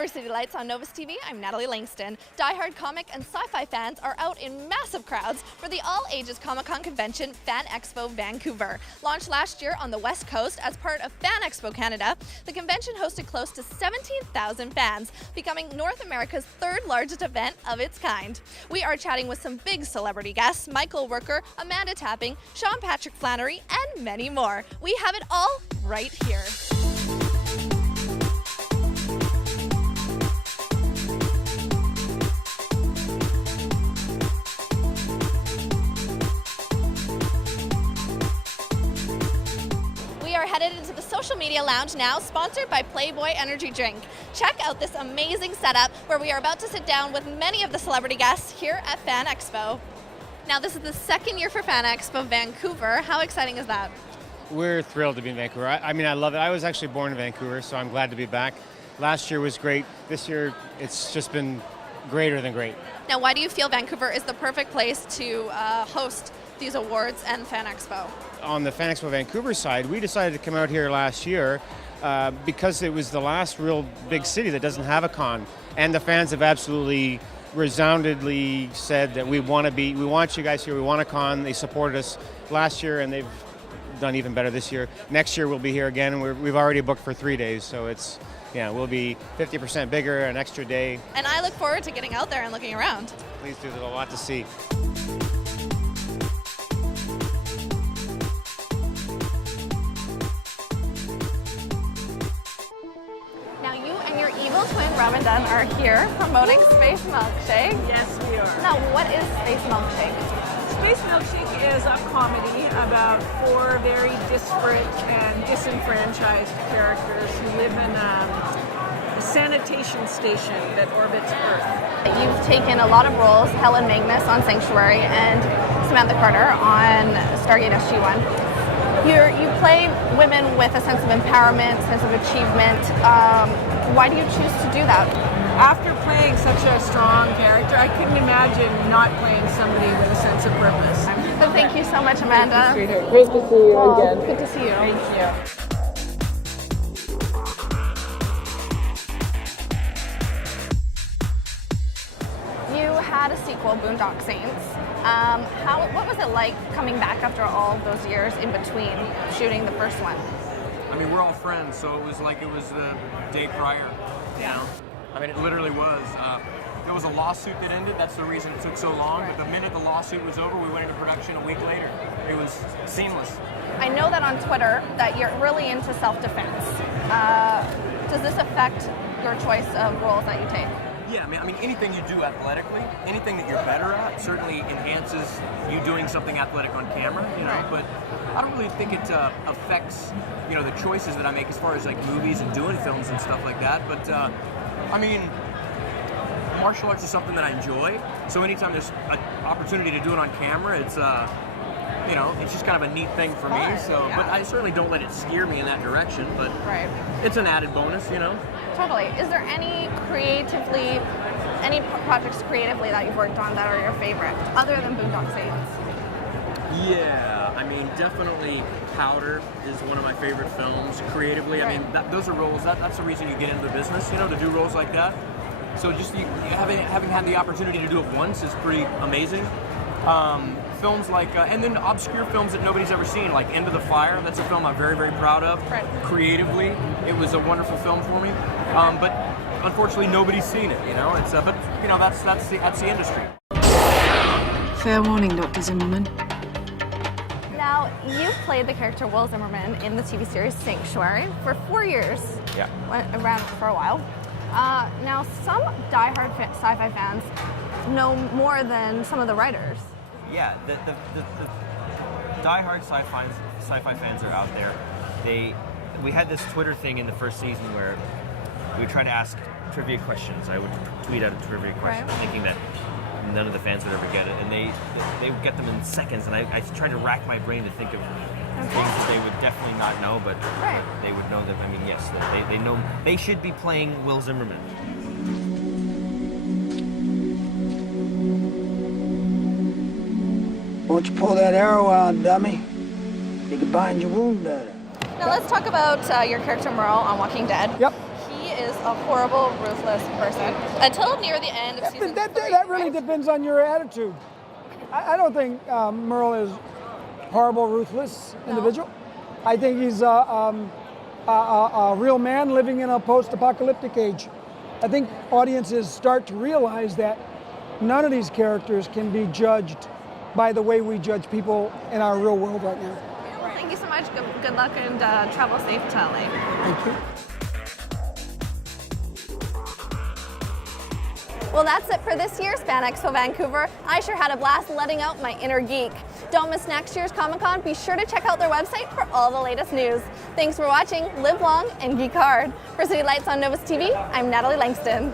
For City Lights on Novus TV, I'm Natalie Langston. Die-hard comic and sci-fi fans are out in massive crowds for the all-ages Comic-Con convention Fan Expo Vancouver. Launched last year on the West Coast as part of Fan Expo Canada, the convention hosted close to 17,000 fans, becoming North America's third largest event of its kind. We are chatting with some big celebrity guests, Michael Rooker, Amanda Tapping, Sean Patrick Flanery, and many more. We have it all right here. We are headed into the social media lounge now, sponsored by Playboy Energy Drink. Check out this amazing setup where we are about to sit down with many of the celebrity guests here at Fan Expo. Now, this is the second year for Fan Expo Vancouver. How exciting is that? We're thrilled to be in Vancouver. I mean, I love it. I was actually born in Vancouver, so I'm glad to be back. Last year was great. This year, it's just been greater than great. Now, why do you feel Vancouver is the perfect place to host these awards and Fan Expo? On the Fan Expo Vancouver side, we decided to come out here last year because it was the last real big city that doesn't have a con. And the fans have absolutely resoundingly said that we want you guys here, we want a con. They supported us last year and they've done even better this year. Next year we'll be here again, and we've already booked for 3 days, so we'll be 50% bigger, an extra day. And I look forward to getting out there and looking around. Please do, there's a lot to see. Now you and your evil twin, Robin Dunne, are here promoting Space Milkshake. Yes, we are. Now, what is Space Milkshake? Space Milkshake is a comedy about 4 very disparate and disenfranchised characters who live in a sanitation station that orbits Earth. You've taken a lot of roles, Helen Magnus on Sanctuary and Samantha Carter on Stargate SG-1. You play women with a sense of empowerment, sense of achievement. Why do you choose to do that? After playing such a strong character, I couldn't imagine not playing somebody with a sense of purpose. So thank you so much, Amanda. Great to see you again. Good to see you. Thank you. You had a sequel, Boondock Saints. What was it like coming back after all those years in between shooting the first one? I mean, we're all friends, so it was like it was the day prior, you know? I mean, it literally was. There was a lawsuit that ended. That's the reason it took so long. But the minute the lawsuit was over, we went into production a week later. It was seamless. I know that on Twitter that you're really into self-defense. Does this affect your choice of roles that you take? Yeah, I mean, anything you do athletically, anything that you're better at, certainly enhances you doing something athletic on camera, you know. Right. But I don't really think it affects, the choices that I make as far as like movies and doing films and stuff like that. But I mean, martial arts is something that I enjoy. So anytime there's an opportunity to do it on camera, it's it's just kind of a neat thing for me. So, yeah. But I certainly don't let it steer me in that direction. But it's an added bonus, Totally. Is there any projects creatively that you've worked on that are your favorite, other than Boondock Saints? Yeah, I mean, definitely Powder is one of my favorite films. Creatively, Right. I mean, those are roles. That's the reason you get into the business, to do roles like that. So just having had the opportunity to do it once is pretty amazing. Films like, and then obscure films that nobody's ever seen, like Into the Fire. That's a film I'm very, very proud of. Right. Creatively, it was a wonderful film for me. But unfortunately, nobody's seen it. It's but that's the industry. Fair warning, Dr. Zimmerman. Now, you played the character Will Zimmerman in the TV series Sanctuary for 4 years. Yeah. Around for a while. Now, some diehard sci-fi fans know more than some of the writers. Yeah, the diehard sci-fi fans are out there. We had this Twitter thing in the first season where we would try to ask trivia questions. I would tweet out a trivia question, thinking that none of the fans would ever get it, and they would get them in seconds. And I tried to rack my brain to think of things that they would definitely not know, but they would know that. I mean, yes, they know they should be playing Will Zimmerman. Won't you pull that arrow out, dummy? You can bind your wound better. Now let's talk about your character Merle on Walking Dead. Yep. He is a horrible, ruthless person. Until near the end of season That 3. really right? depends on your attitude. I don't think Merle is horrible, ruthless individual. I think he's a real man living in a post-apocalyptic age. I think audiences start to realize that none of these characters can be judged by the way we judge people in our real world right now. Well, thank you so much. Good luck and travel safe to LA. Thank you. Well, that's it for this year's Fan Expo Vancouver. I sure had a blast letting out my inner geek. Don't miss next year's Comic-Con. Be sure to check out their website for all the latest news. Thanks for watching. Live long and geek hard. For City Lights on Novus TV, I'm Natalie Langston.